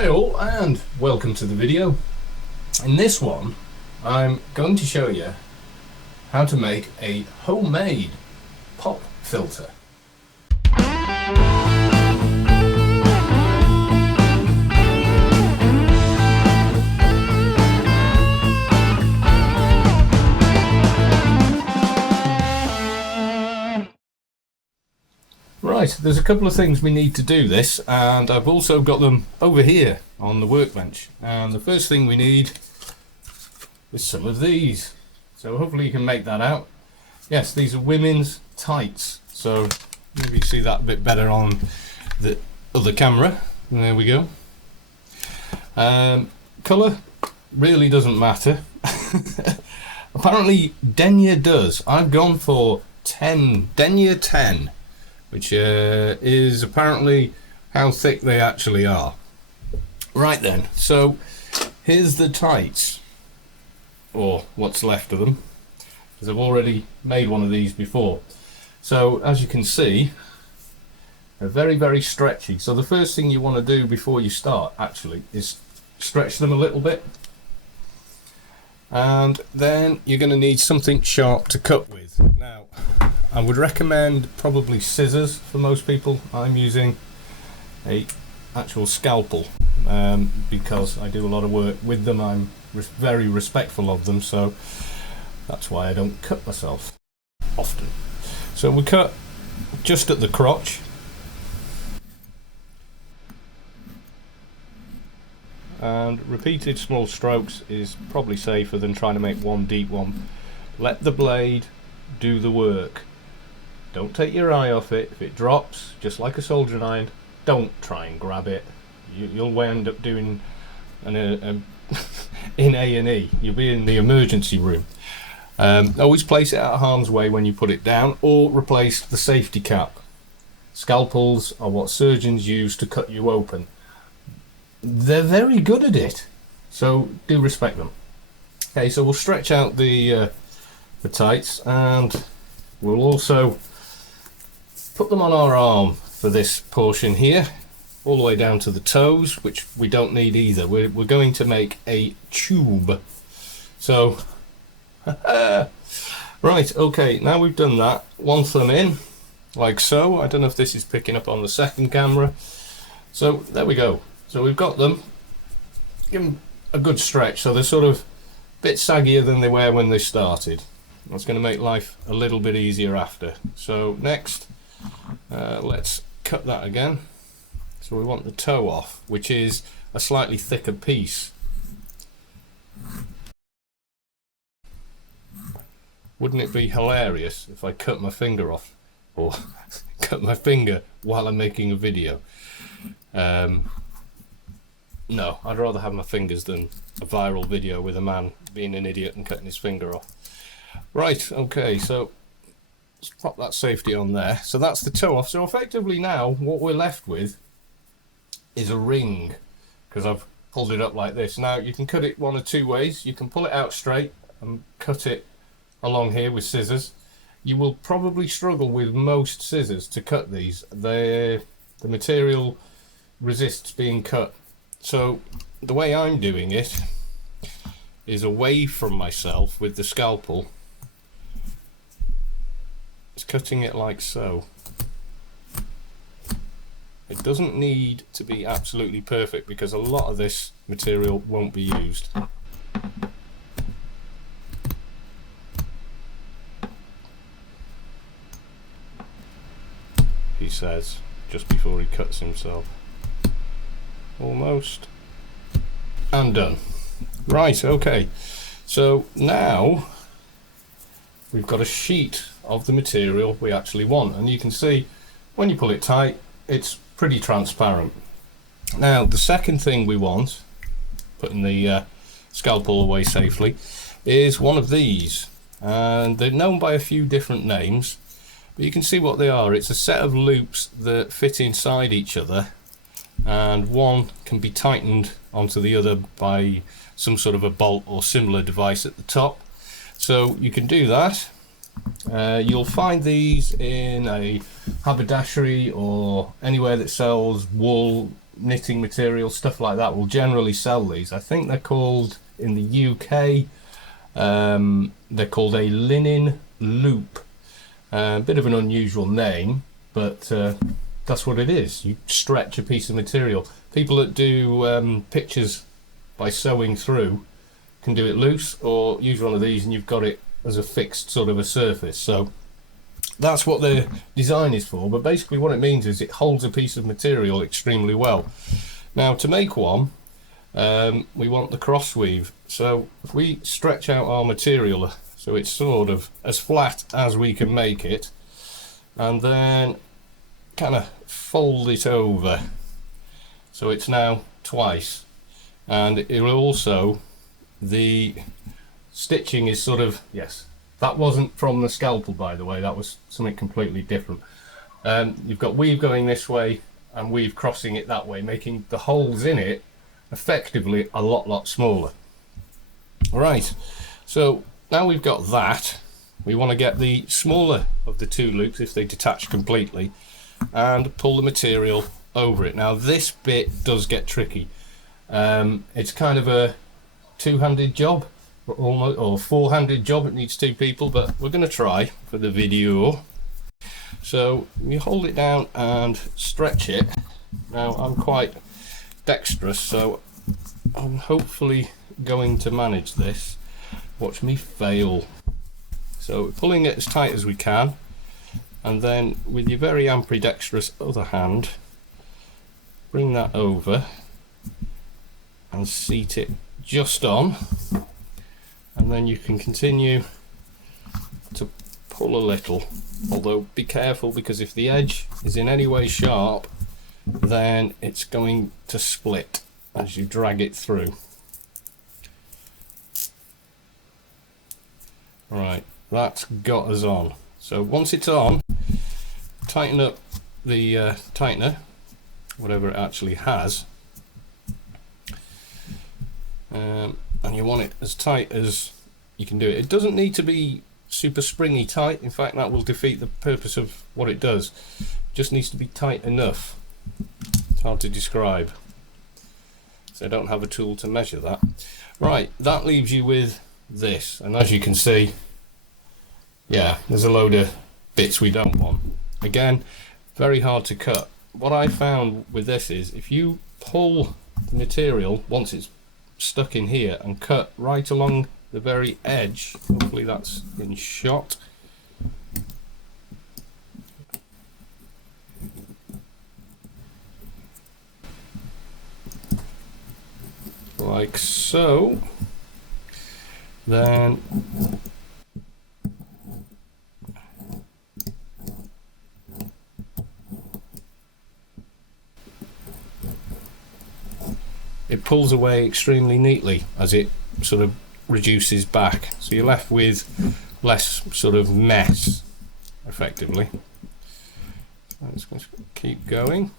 Hi all, and welcome to the video. In this one I'm going to show you how to make a homemade pop filter. Right, there's a couple of things we need to do this, and I've also got them over here on the workbench. And the first thing we need is some of these. So hopefully you can make that out. Yes, these are women's tights. So maybe you see that a bit better on the other camera. And there we go. Colour really doesn't matter. Apparently Denya does. I've gone for Denya 10. Which is apparently how thick they actually are. Right then, so here's the tights, or what's left of them, because I've already made one of these before. So as you can see, they're very, very stretchy. So the first thing you want to do before you start actually is stretch them a little bit. And then you're going to need something sharp to cut with. Now, I would recommend probably scissors for most people. I'm using a actual scalpel because I do a lot of work with them. I'm very respectful of them, so that's why I don't cut myself often. So we cut just at the crotch. And repeated small strokes is probably safer than trying to make one deep one. Let the blade do the work. Don't take your eye off it. If it drops, just like a soldering iron, don't try and grab it. You'll end up doing in A&E. You'll be in the emergency room. Always place it out of harm's way when you put it down, or replace the safety cap. Scalpels are what surgeons use to cut you open. They're very good at it, so do respect them. Okay, so we'll stretch out the tights, and we'll also put them on our arm for this portion here, all the way down to the toes, which we don't need either. We're going to make a tube. So, right, okay, now we've done that. One thumb in, like so. I don't know if this is picking up on the second camera. So, there we go. So we've got them. Give them a good stretch, so they're sort of a bit saggier than they were when they started. That's going to make life a little bit easier after. So next, let's cut that again. So we want the toe off, which is a slightly thicker piece. Wouldn't it be hilarious if I cut my finger off, or cut my finger while I'm making a video? No, I'd rather have my fingers than a viral video with a man being an idiot and cutting his finger off. Right, okay, so let's pop that safety on there. So that's the toe off. So effectively now what we're left with is a ring, because I've pulled it up like this. Now you can cut it one of two ways. You can pull it out straight and cut it along here with scissors. You will probably struggle with most scissors to cut these. The material resists being cut. So the way I'm doing it is away from myself with the scalpel. It's cutting it like so. It doesn't need to be absolutely perfect because a lot of this material won't be used. He says just before he cuts himself. Almost. And done. Right, okay. So now we've got a sheet of the material we actually want, and you can see when you pull it tight it's pretty transparent. Now the second thing we want, putting the scalpel away safely, is one of these, and they're known by a few different names, but you can see what they are. It's a set of loops that fit inside each other, and one can be tightened onto the other by some sort of a bolt or similar device at the top. So you can do that. You'll find these in a haberdashery or anywhere that sells wool, knitting material, stuff like that will generally sell these. I think they're called, in the UK, they're called a linen loop. A bit of an unusual name, but that's what it is. You stretch a piece of material. People that do pictures by sewing through can do it loose, or use one of these and you've got it as a fixed sort of a surface. So that's what the design is for, but basically what it means is it holds a piece of material extremely well. Now, to make one, we want the cross weave. So if we stretch out our material so it's sort of as flat as we can make it, and then kind of fold it over so it's now twice, and it will also, the stitching is sort of, yes, that wasn't from the scalpel, by the way, that was something completely different. You've got weave going this way and weave crossing it that way, making the holes in it effectively a lot smaller. Right, so now we've got that, we want to get the smaller of the two loops, if they detach completely, and pull the material over it. Now this bit does get tricky. It's kind of a two-handed job, almost, or four-handed job. It needs two people, but we're going to try for the video. So you hold it down and stretch it. Now I'm quite dexterous, so I'm hopefully going to manage this. Watch me fail. So pulling it as tight as we can, and then with your very ambidextrous other hand, bring that over and seat it just on, and then you can continue to pull a little, although be careful, because if the edge is in any way sharp, then it's going to split as you drag it through. Right, that's got us on. So once it's on, tighten up the tightener, whatever it actually has, and you want it as tight as you can do it. It doesn't need to be super springy tight, in fact that will defeat the purpose of what it does. It just needs to be tight enough. It's hard to describe, so I don't have a tool to measure that. Right, that leaves you with this, and as you can see, yeah, there's a load of bits we don't want. Again, very hard to cut. What I found with this is if you pull the material once it's stuck in here and cut right along the very edge, hopefully that's in shot, like so, then it pulls away extremely neatly as it sort of reduces back, so you're left with less sort of mess effectively. So let's just keep going.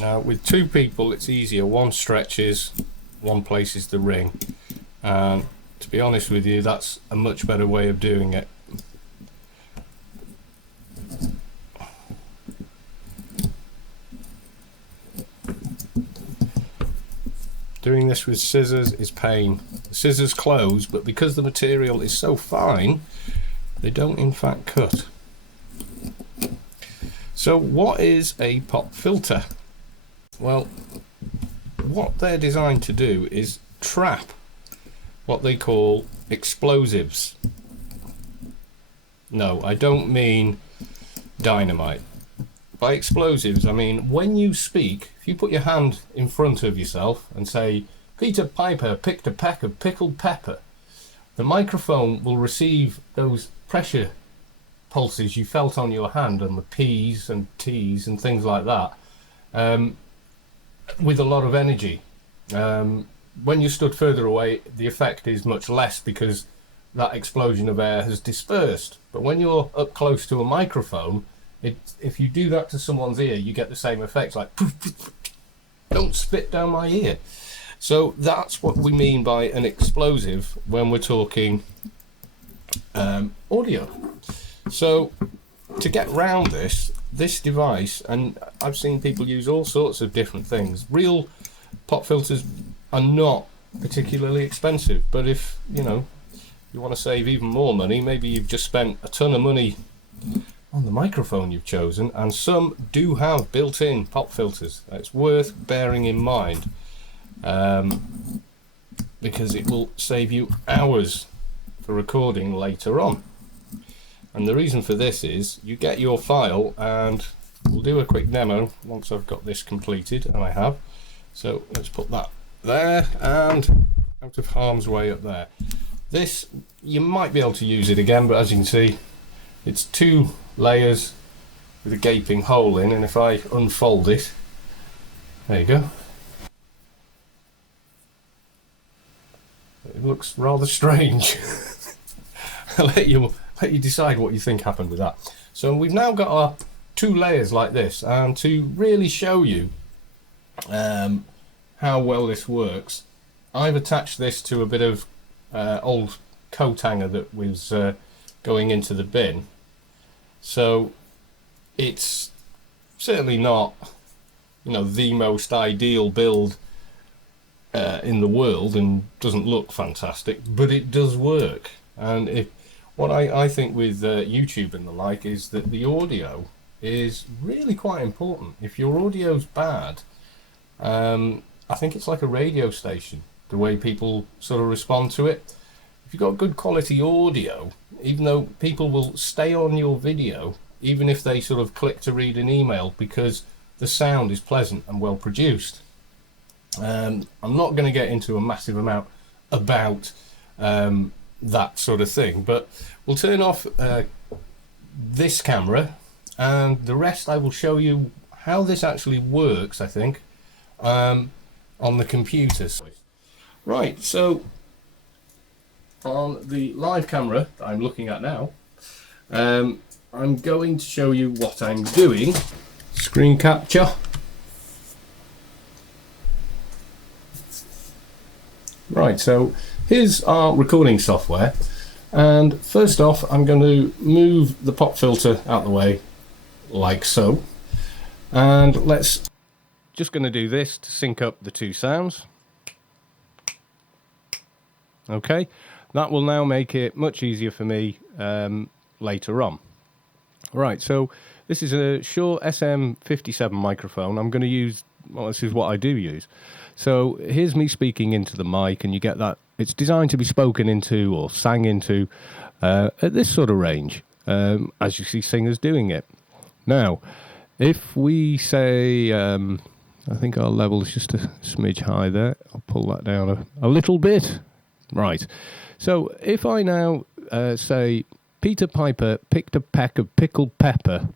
Now with two people it's easier, one stretches, one places the ring, and to be honest with you, that's a much better way of doing it. Doing this with scissors is pain. The scissors close, but because the material is so fine, they don't in fact cut. So what is a pop filter? Well, what they're designed to do is trap what they call explosives. No, I don't mean dynamite. By explosives, I mean when you speak, if you put your hand in front of yourself and say, Peter Piper picked a peck of pickled pepper, the microphone will receive those pressure pulses you felt on your hand and the P's and T's and things like that, with a lot of energy. When you stood further away, the effect is much less because that explosion of air has dispersed. But when you're up close to a microphone, if you do that to someone's ear, you get the same effect, like, don't spit down my ear. So that's what we mean by an explosive when we're talking audio. So to get round this device, and I've seen people use all sorts of different things. Real pop filters are not particularly expensive, but if you want to save even more money, maybe you've just spent a ton of money on the microphone you've chosen, and some do have built-in pop filters. It's worth bearing in mind, because it will save you hours for recording later on. And the reason for this is you get your file, and we'll do a quick demo once I've got this completed, and I have. So let's put that there and out of harm's way up there. This, you might be able to use it again, but as you can see, it's 2 layers with a gaping hole in, and if I unfold it, there you go. It looks rather strange. I'll let you decide what you think happened with that. So we've now got our 2 layers like this, and to really show you how well this works, I've attached this to a bit of old coat hanger that was going into the bin. So it's certainly not the most ideal build in the world, and doesn't look fantastic, but it does work. And what I think with YouTube and the like is that the audio is really quite important. If your audio's bad, I think it's like a radio station, the way people sort of respond to it. If you've got good quality audio, even though people will stay on your video, even if they sort of click to read an email, because the sound is pleasant and well produced. I'm not going to get into a massive amount about that sort of thing, but we'll turn off this camera, and the rest I will show you how this actually works, I think, on the computer. Right, so on the live camera that I'm looking at now, I'm going to show you what I'm doing. Screen capture. Right, so here's our recording software, and first off I'm going to move the pop filter out the way like so, and let's just going to do this to sync up the 2 sounds. Okay, that will now make it much easier for me later on. Right, so this is a Shure SM57 microphone. I'm going to use, well, this is what I do use. So here's me speaking into the mic, and you get that it's designed to be spoken into or sang into at this sort of range, as you see singers doing it. Now, if we say, I think our level is just a smidge high there. I'll pull that down a little bit. Right. So if I now say, Peter Piper picked a peck of pickled pepper,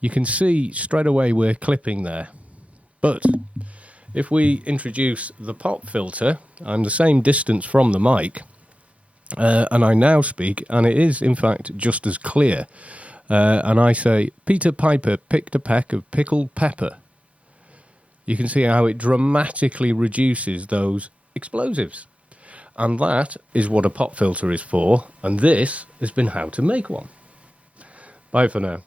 you can see straight away we're clipping there. But if we introduce the pop filter, I'm the same distance from the mic, and I now speak, and it is in fact just as clear. And I say, Peter Piper picked a peck of pickled pepper. You can see how it dramatically reduces those explosives. And that is what a pop filter is for, and this has been how to make one. Bye for now.